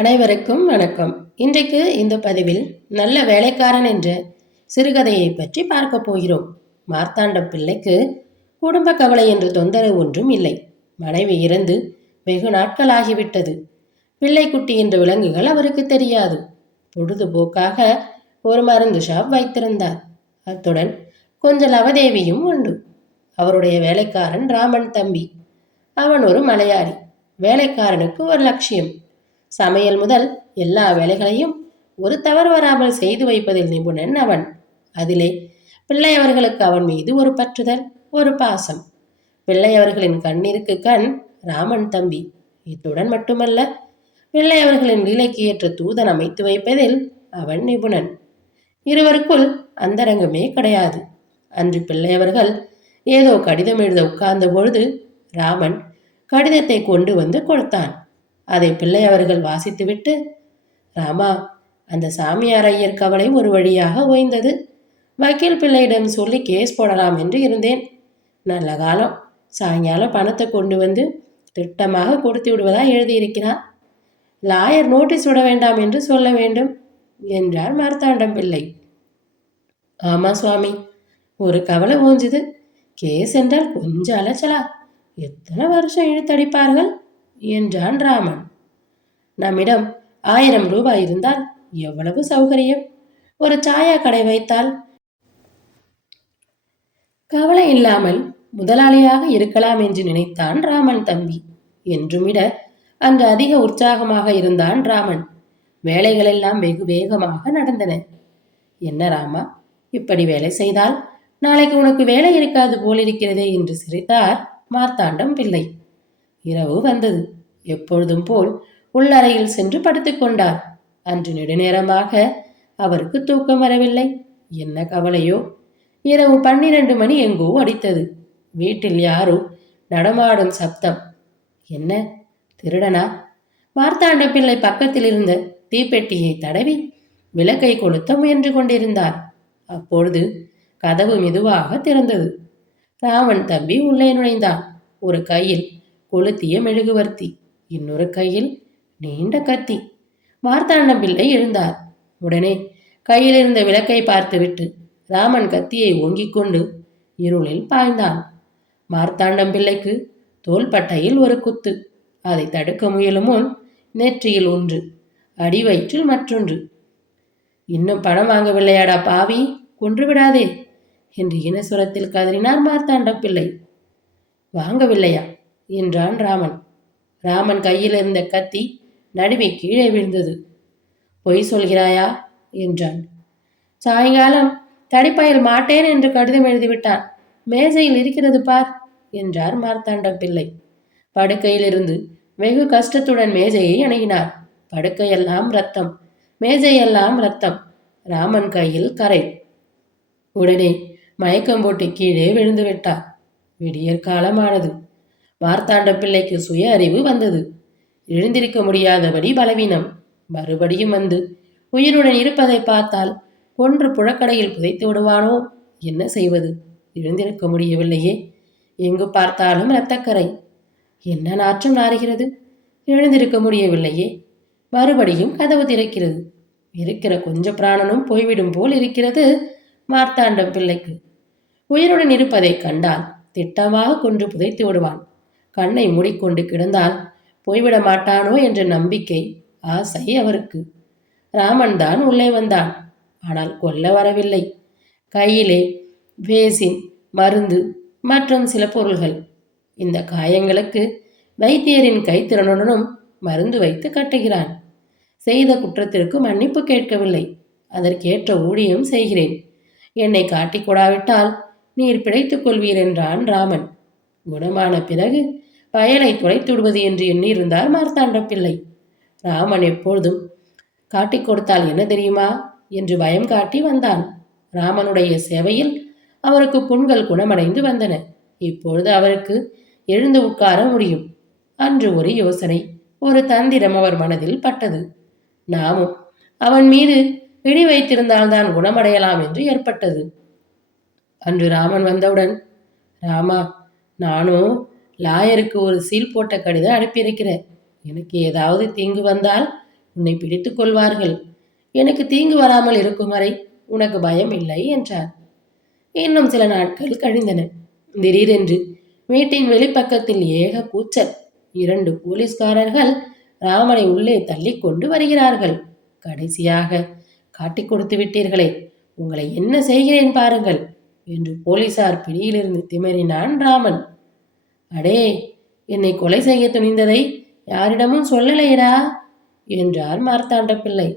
அனைவருக்கும் வணக்கம். இன்றைக்கு இந்த பதிவில் நல்ல வேலைக்காரன் என்ற சிறுகதையை பற்றி பார்க்க போகிறோம். மார்த்தாண்ட பிள்ளைக்கு குடும்ப கவலை என்று தொந்தரவு ஒன்றும் இல்லை. மனைவி இறந்து வெகு நாட்கள் ஆகிவிட்டது. பிள்ளைக்குட்டி என்ற விலங்குகள் அவருக்கு தெரியாது. பொழுதுபோக்காக ஒரு மருந்து ஷாப் வைத்திருந்தார். அத்துடன் கொஞ்சம் லவதேவியும் உண்டு. அவருடைய வேலைக்காரன் ராமன் தம்பி. அவன் ஒரு மலையாளி. வேலைக்காரனுக்கு ஒரு லட்சியம். சமையல் முதல் எல்லா வேலைகளையும் ஒரு தவறு வராமல் செய்து வைப்பதில் நிபுணன் அவன். அதிலே பிள்ளையவர்களுக்கு அவன் மீது ஒரு பற்றுதல், ஒரு பாசம். பிள்ளையவர்களின் கண்ணிற்கு கண் ராமன் தம்பி. இத்துடன் மட்டுமல்ல, பிள்ளையவர்களின் லீலைக்கு ஏற்ற தூதன் அமைத்து வைப்பதில் அவன் நிபுணன். இருவருக்குள் அந்தரங்கமே கிடையாது. அன்று பிள்ளையவர்கள் ஏதோ கடிதம் எழுத உட்கார்ந்த பொழுது ராமன் கடிதத்தை கொண்டு வந்து கொடுத்தான். அதை பிள்ளை அவர்கள் வாசித்துவிட்டு, ராமா, அந்த சாமியார் ஐயர் கவலை ஒரு வழியாக ஓய்ந்தது. வக்கீல் பிள்ளையிடம் சொல்லி கேஸ் போடலாம் என்று இருந்தேன். நல்ல காலம், சாயங்காலம் பணத்தை கொண்டு வந்து திட்டமாக கொடுத்து விடுவதா எழுதியிருக்கிறார். லாயர் நோட்டீஸ் விட வேண்டாம் என்று சொல்ல வேண்டும் என்றார் மார்த்தாண்டம் பிள்ளை. ஆமா சுவாமி, ஒரு கவலை ஓஞ்சுது. கேஸ் என்றால் கொஞ்சம் அலைச்சலா? எத்தனை வருஷம் இழுத்தடிப்பார்கள் என்றான் ராமன். நம்மிடம் 1000 ரூபாய் இருந்தால் எவ்வளவு சௌகரியம். ஒரு சாயா கடை வைத்தால் கவலை இல்லாமல் முதலாளியாக இருக்கலாம் என்று நினைத்தான் ராமன் தம்பி. என்றுமிட அன்று அதிக உற்சாகமாக இருந்தான் ராமன். வேலைகளெல்லாம் வெகு வேகமாக நடந்தன. என்ன ராமா, இப்படி வேலை செய்தால் நாளைக்கு உனக்கு வேலை இருக்காது போலிருக்கிறதே என்று சிரித்தார் மார்த்தாண்டம் பிள்ளை. இரவு வந்தது. எப்பொழுதும் போல் உள்ளறையில் சென்று படுத்துக்கொண்டார். அன்று நெடுநேரமாக அவருக்கு தூக்கம் வரவில்லை. என்ன கவலையோ? இரவு 12 மணி எங்கோ அடித்தது. வீட்டில் யாரோ நடமாடும் சப்தம். என்ன, திருடனா? மார்த்தாண்ட பிள்ளை பக்கத்தில் இருந்த தீப்பெட்டியை தடவி விளக்கை கொளுத்த முயன்று கொண்டிருந்தார். அப்பொழுது கதவு மெதுவாக திறந்தது. ராமன் தம்பி உள்ளே நுழைந்தான். ஒரு கையில் கொளுத்திய மெழுகுவர்த்தி, இன்னொரு கையில் நீண்ட கத்தி. மார்த்தாண்டம் பிள்ளை எழுந்தார். உடனே கையில் இருந்த விளக்கை பார்த்துவிட்டு ராமன் கத்தியை ஓங்கிக் கொண்டு இருளில் பாய்ந்தான். மார்த்தாண்டம் பிள்ளைக்கு தோள்பட்டையில் ஒரு குத்து. அதை தடுக்க முயலும் முன் நெற்றியில் ஒன்று, அடி வயிற்றில் மற்றொன்று. இன்னும் பணம் வாங்கவில்லையாடா பாவி, கொன்றுவிடாதே என்று இனசுரத்தில் கதறினார் மார்த்தாண்டம் பிள்ளை. வாங்கவில்லையா என்றான் ராமன். ராமன் கையில் இருந்த கத்தி நடுவே கீழே விழுந்தது. பொய் சொல்கிறாயா என்றான். சாயங்காலம் தடிப்பையில் மாட்டேன் என்று கடிதம் எழுதிவிட்டான். மேசையில் இருக்கிறது பார் என்றார் மார்த்தாண்டம் பிள்ளை. படுக்கையிலிருந்து வெகு கஷ்டத்துடன் மேஜையை அணுகினார். படுக்கையெல்லாம் ரத்தம், மேஜையெல்லாம் ரத்தம். ராமன் கையில் கரை. உடனே மயக்கம் போட்டு கீழே விழுந்து விட்டார். விடியற் காலமானது. மார்த்தாண்ட பிள்ளைக்கு சுய அறிவு வந்தது. எழுந்திருக்க முடியாதபடி பலவீனம். மறுபடியும் வந்து உயிருடன் இருப்பதை பார்த்தால் கொன்று புழக்கடையில் புதைத்து விடுவானோ? என்ன செய்வது? எழுந்திருக்க முடியவில்லையே. எங்கு பார்த்தாலும் இரத்தக்கரை. என்ன நாற்றம் நாறுகிறது. எழுந்திருக்க முடியவில்லையே. மறுபடியும் கதவு திறக்கிறது. இருக்கிற கொஞ்ச பிராணனும் போய்விடும் போல் இருக்கிறது மார்த்தாண்டம் பிள்ளைக்கு. உயிருடன் இருப்பதை கண்டால் திட்டமாக கொன்று புதைத்து விடுவான். கண்ணை மூடிக்கொண்டு கிடந்தால் போய்விட மாட்டானோ என்ற நம்பிக்கை, ஆசை அவருக்கு. ராமன் தான் உள்ளே வந்தான். ஆனால் கொல்ல வரவில்லை. கையிலே பேசின், மருந்து மற்றும் சில பொருள்கள். இந்த காயங்களுக்கு வைத்தியரின் கைத்திறனுடனும் மருந்து வைத்து கட்டுகிறான். செய்த குற்றத்திற்கு மன்னிப்பு கேட்கவில்லை. அதற்கேற்ற ஊழியம் செய்கிறேன். என்னை காட்டிக் கொடாவிட்டால் நீர் பிழைத்துக் கொள்வீர் என்றான் ராமன். குணமான பிறகு வயலை துளைத்து விடுவது என்று எண்ணியிருந்தார் மார்த்தாண்ட பிள்ளை. ராமன் எப்பொழுதும் காட்டிக் கொடுத்தால் என்ன தெரியுமா என்று பயம் காட்டி வந்தான். ராமனுடைய சேவையில் அவருக்கு புண்கள் குணமடைந்து வந்தன. இப்பொழுது அவருக்கு எழுந்து உட்கார முடியும். அன்று ஒரு யோசனை, ஒரு தந்திரம் அவர் மனதில் பட்டது. நாமும் அவன் மீது பிடி வைத்திருந்தால்தான் குணமடையலாம் என்று ஏற்பட்டது. அன்று ராமன் வந்தவுடன், ராமா, நானும் லாயருக்கு ஒரு சீல் போட்ட கடிதம் அனுப்பியிருக்கிறேன். எனக்கு ஏதாவது தீங்கு வந்தால் உன்னை பிடித்துக் கொள்வார்கள். எனக்கு தீங்கு வராமல் இருக்கும் வரை உனக்கு பயம் இல்லை என்றார். இன்னும் சில நாட்கள் கழிந்தன. திடீரென்று வீட்டின் வெளிப்பக்கத்தில் ஏக கூச்சல். 2 போலீஸ்காரர்கள் ராமனை உள்ளே தள்ளி கொண்டு வருகிறார்கள். கடைசியாக காட்டிக் கொடுத்து விட்டீர்களே, உங்களை என்ன செய்கிறேன் பாருங்கள் என்று போலீசார் பிடியிலிருந்து திமறினான் ராமன். அடே, என்னை கொலை செய்ய துணிந்ததை யாரிடமும் சொல்லலையடா என்றார் மார்த்தாண்ட பிள்ளை.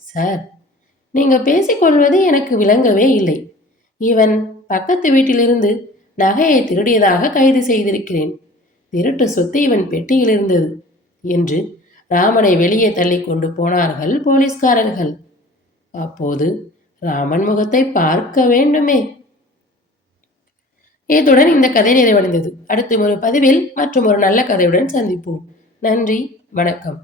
சார், நீங்க பேசிக்கொள்வது எனக்கு விளங்கவே இல்லை. இவன் பக்கத்து வீட்டிலிருந்து நகையை திருடியதாக கைது செய்திருக்கிறேன். திருட்டு சொத்து இவன் பெட்டியில் இருந்தது என்று ராமனை வெளியே தள்ளி கொண்டு போனார்கள் போலீஸ்காரர்கள். அப்போது ராமன் முகத்தை பார்க்க வேண்டுமே. இத்துடன் இந்த கதை நிறைவடைந்தது. அடுத்த ஒரு பதிவில் மற்றும் ஒரு நல்ல கதையுடன் சந்திப்போம். நன்றி, வணக்கம்.